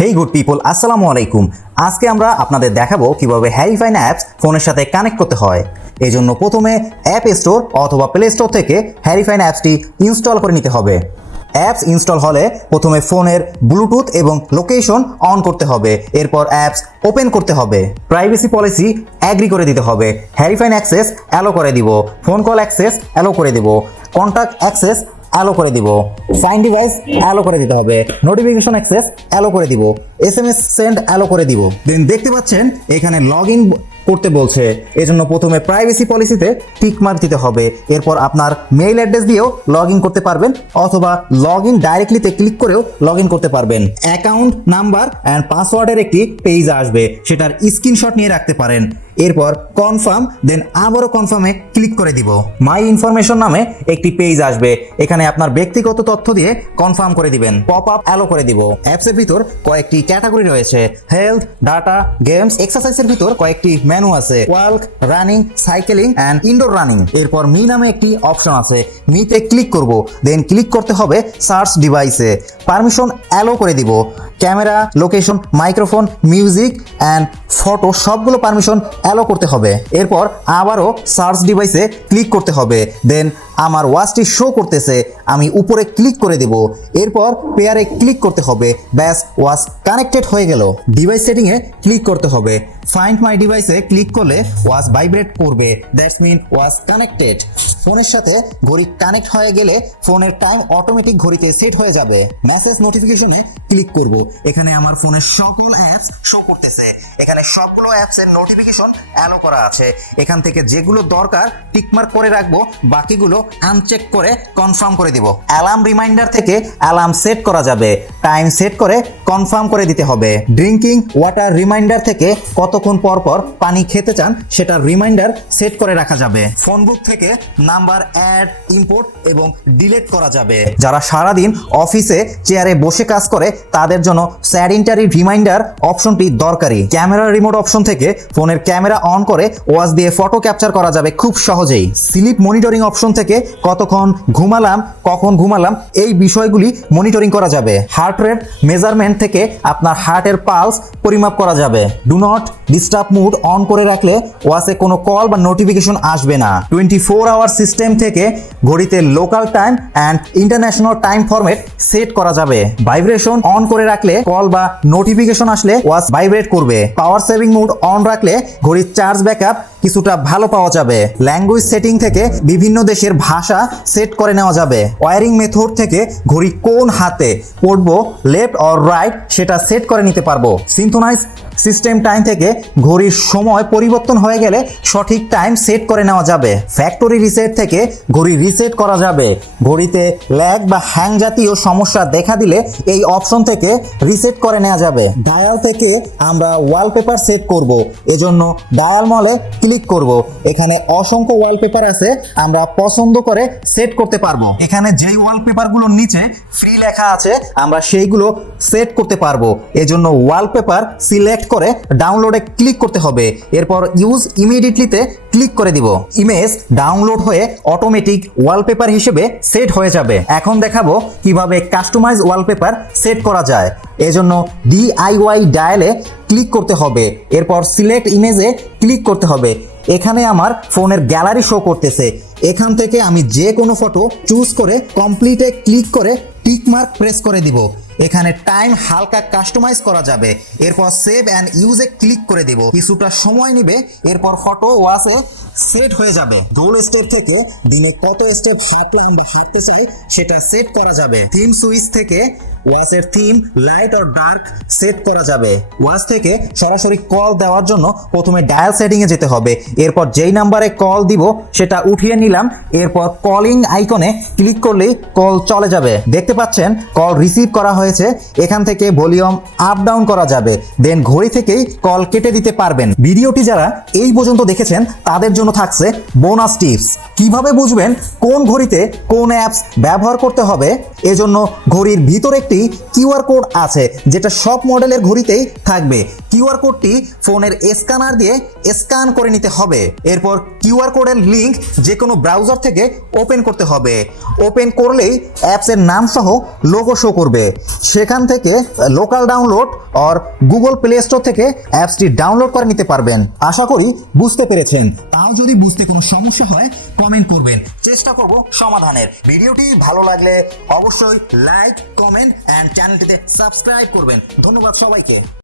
Hey good people, আসসালামু আলাইকুম। আজকে আমরা আপনাদের দেখাবো কিভাবে হ্যারিফাইন অ্যাপস ফোনের সাথে কানেক্ট করতে হয়। এই জন্য প্রথমে অ্যাপ স্টোর অথবা প্লে স্টোর থেকে হ্যারিফাইন অ্যাপসটি ইনস্টল করে নিতে হবে। অ্যাপস ইনস্টল হলে প্রথমে ফোনের ব্লুটুথ এবং লোকেশন অন করতে হবে, এরপর অ্যাপস ওপেন করতে হবে। প্রাইভেসি পলিসি অ্যাগ্রি করে দিতে হবে। হ্যারিফাইন অ্যাক্সেস অ্যালো করে দিব, ফোন কল অ্যাক্সেস অ্যালো করে দিব, কন্ট্যাক্ট অ্যাক্সেস অ্যালো করে দিব, সাইন ডিভাইস অ্যালো করে দিতে হবে, নোটিফিকেশন অ্যাক্সেস অ্যালো করে দিব, এসএমএস সেন্ড অ্যালো করে দিব। দেন দেখতে পাচ্ছেন এখানে লগ ইন করতে বলছে, এজন্য প্রথমে প্রাইভেসি পলিসিতে টিক মার্ক দিতে হবে। এরপর আপনার মেইল অ্যাড্রেস দিয়েও লগ ইন করতে পারবেন অথবা লগ ইন ডাইরেক্টলিতে ক্লিক করেও লগ ইন করতে পারবেন। অ্যাকাউন্ট নাম্বার অ্যান্ড পাসওয়ার্ডের একটি পেজ আসবে, সেটার স্ক্রিনশট নিয়ে রাখতে পারেন। এরপর কনফার্ম, দেন আবারও কনফার্মে ক্লিক করে দিব। মাই ইনফরমেশন নামে একটি পেজ আসবে, এখানে আপনার ব্যক্তিগত তথ্য দিয়ে কনফার্ম করে দিবেন। পপ আপ অ্যালো করে দিব। অ্যাপসের ভিতর কয়েকটি ক্যাটাগরি রয়েছে, হেলথ, ডাটা, গেমস, এক্সারসাইজের ভিতর কয়েকটি মেনু আছে, walk, running, cycling and indoor running. এরপর মি নামে একটি অপশন আছে, মিতে ক্লিক করব, দেন ক্লিক করতে হবে সার্চ ডিভাইসে। পারমিশন অ্যালো করে দিব। Camera, location, microphone, music and photo সবগুলো পারমিশন অ্যালো করতে হবে। এরপর আবারও সার্চ ডিভাইসে ক্লিক করতে হবে। দেন আমার ওয়াচটি শো করতেছে, আমি উপরে ক্লিক করে দেব। এরপর পেয়ারে ক্লিক করতে হবে, ব্যাস ওয়াচ কানেক্টেড হয়ে গেল। ডিভাইস সেটিংয়ে ক্লিক করতে হবে। ফাইন্ড মাই ডিভাইসে ক্লিক করলে ওয়াচ ভাইব্রেট করবে, দ্যাটস মিন ওয়াচ কানেক্টেড। ফোনের সাথে ঘড়ি কানেক্ট হয়ে গেলে ফোনের টাইম অটোমেটিক ঘড়িতে সেট হয়ে যাবে। মেসেজ নোটিফিকেশনে ক্লিক করব, এখানে আমার ফোনের সকল অ্যাপস শো করতেছে। এখানে সবগুলো অ্যাপসের নোটিফিকেশন অ্যালো করা আছে, এখান থেকে যেগুলো দরকার টিকমার্ক করে রাখবো, বাকিগুলো আনচেক করে কনফার্ম করে দিব। অ্যালার্ম রিমাইন্ডার থেকে অ্যালার্ম সেট করা যাবে, টাইম সেট করে কনফার্ম করে দিতে হবে। ড্রিঙ্কিং ওয়াটার রিমাইন্ডার থেকে কতক্ষণ পর পর পানি খেতে চান সেটার রিমাইন্ডার সেট করে রাখা যাবে। ফোন বুক থেকে নাম্বার অ্যাড, ইম্পোর্ট এবং ডিলিট করা যাবে। যারা সারাদিন অফিসে চেয়ারে বসে কাজ করে তাদের জন্য স্যাডিনটারি রিমাইন্ডার অপশনটি দরকারি। ক্যামেরা রিমোট অপশন থেকে ফোনের ক্যামেরা অন করে ওয়াচ দিয়ে ফটো ক্যাপচার করা যাবে খুব সহজেই। স্লিপ মনিটরিং অপশন থেকে কতক্ষণ ঘুমালাম, কখন ঘুমালাম এই বিষয়গুলি মনিটরিং করা যাবে। হার্ট রেট মেজারমেন্ট থেকে আপনার হার্টের পালস পরিমাপ করা যাবে। Do not disturb mode on করে রাখলে ওয়াচে কোনো কল বা নোটিফিকেশন আসবে না। 24 আওয়ার সিস্টেম থেকে ঘড়িতে local time and international time format set করা যাবে। ভাইব্রেশন অন করে রাখলে কল বা নোটিফিকেশন আসলে ওয়াচ ভাইব্রেট করবে। পাওয়ার সেভিং মুড অন রাখলে ঘড়ির চার্জ ব্যাকআপ কিছুটা ভালো পাওয়া যাবে। ল্যাঙ্গুয়েজ সেটিং থেকে বিভিন্ন দেশের ভাষা সেট করে নেওয়া যাবে। ওয়ারিং মেথড থেকে ঘড়ি কোন হাতে পড়বো, লেফট অর রাইট, সেটা সেট করে নিতে পারবো। সিনথোনাইজ সিস্টেম টাইম থেকে ঘড়ির সময় পরিবর্তন হয়ে গেলে সঠিক টাইম সেট করে নেওয়া যাবে। ফ্যাক্টরি রিসেট থেকে ঘড়ি রিসেট করা যাবে। ঘড়িতে ল্যাগ বা হ্যাং জাতীয় সমস্যা দেখা দিলে এই অপশন থেকে রিসেট করে নেওয়া যাবে। ডায়াল থেকে আমরা ওয়ালপেপার সেট করব, এজন্য ডায়াল মলে ক্লিক করব। এখানে অসংখ্য ওয়ালপেপার আছে, আমরা পছন্দ করে সেট করতে পারবো। এখানে যেই ওয়ালপেপারগুলোর নিচে ফ্রি লেখা আছে আমরা সেইগুলো সেট করতে পারবো, এজন্য ওয়ালপেপার সিলেক্ট করে ডাউনলোডে ক্লিক করতে হবে। এরপর ইউজ ইমিডিয়েটলিতে ক্লিক করে দিব। ইমেজ ডাউনলোড হয়ে অটোমেটিক ওয়ালপেপার হিসেবে সেট হয়ে যাবে। এখন দেখাবো কিভাবে কাস্টমাইজ ওয়ালপেপার সেট করা যায়। এজন্য ডিআইওয়াই ডায়ালে ক্লিক করতে হবে, এরপর সিলেক্ট ইমেজে ক্লিক করতে হবে। এখানে আমার ফোনের গ্যালারি শো করতেছে, এখান থেকে আমি যে কোনো ফটো চুজ করে কমপ্লিটে ক্লিক করে টিক মার্ক প্রেস করে দিব। এখানে টাইম হালকা কাস্টমাইজ করা যাবে। এরপর সেভ অ্যান্ড ইউজে ক্লিক করে দেব, কিছুটা সময় নেবে। এরপর ফটো ওয়াচে সেট হয়ে যাবে। গোল স্টেপ থেকে দিনে কত স্টেপ হাঁটলাম বা হাঁটতে চাই সেটা সেট করা যাবে। থিম সুইচ থেকে ওয়াচের থিম লাইট আর ডার্ক সেট করা যাবে। ওয়াচ থেকে সরাসরি কল দেওয়ার জন্য প্রথমে ডায়াল সেটিংয়ে যেতে হবে। এরপর যেই নাম্বারে কল দিব সেটা উঠিয়ে নিলাম। এরপর কলিং আইকনে ক্লিক করলেই কল চলে যাবে। দেখতে পাচ্ছেন কল রিসিভ করা হয়েছে। এখান থেকে ভলিউম আপ ডাউন করা যাবে। দেন ঘড়ি থেকেই কল কেটে দিতে পারবেন। ভিডিওটি যারা এই পর্যন্ত দেখেছেন তাদের জন্য থাকছে বোনাস টিপস। কিভাবে বুঝবেন কোন ঘড়িতে কোন অ্যাপস ব্যবহার করতে হবে, এজন্য ঘড়ির ভিতরে একটি কিউআর কোড আছে যেটা সব মডেলের ঘড়িতেই থাকবে। কিউআর কোডটি ফোনের স্ক্যানার দিয়ে স্ক্যান করে নিতে হবে। এরপর কিউআর কোডের লিংক যে কোনো ব্রাউজার থেকে ওপেন করতে হবে। ওপেন করলেই অ্যাপসের নাম সহ লোগো শো করবে। সেখান থেকে লোকাল ডাউনলোড আর গুগল প্লে স্টোর থেকে অ্যাপসটি ডাউনলোড করে নিতে পারবেন। আশা করি বুঝতে পেরেছেন। তাও যদি বুঝতে কোনো সমস্যা হয় কমেন্ট করবেন, চেষ্টা করব সমাধানের। ভিডিওটি ভালো লাগলে অবশ্যই লাইক, কমেন্ট অ্যান্ড চ্যানেলটিতে সাবস্ক্রাইব করবেন। ধন্যবাদ সবাইকে।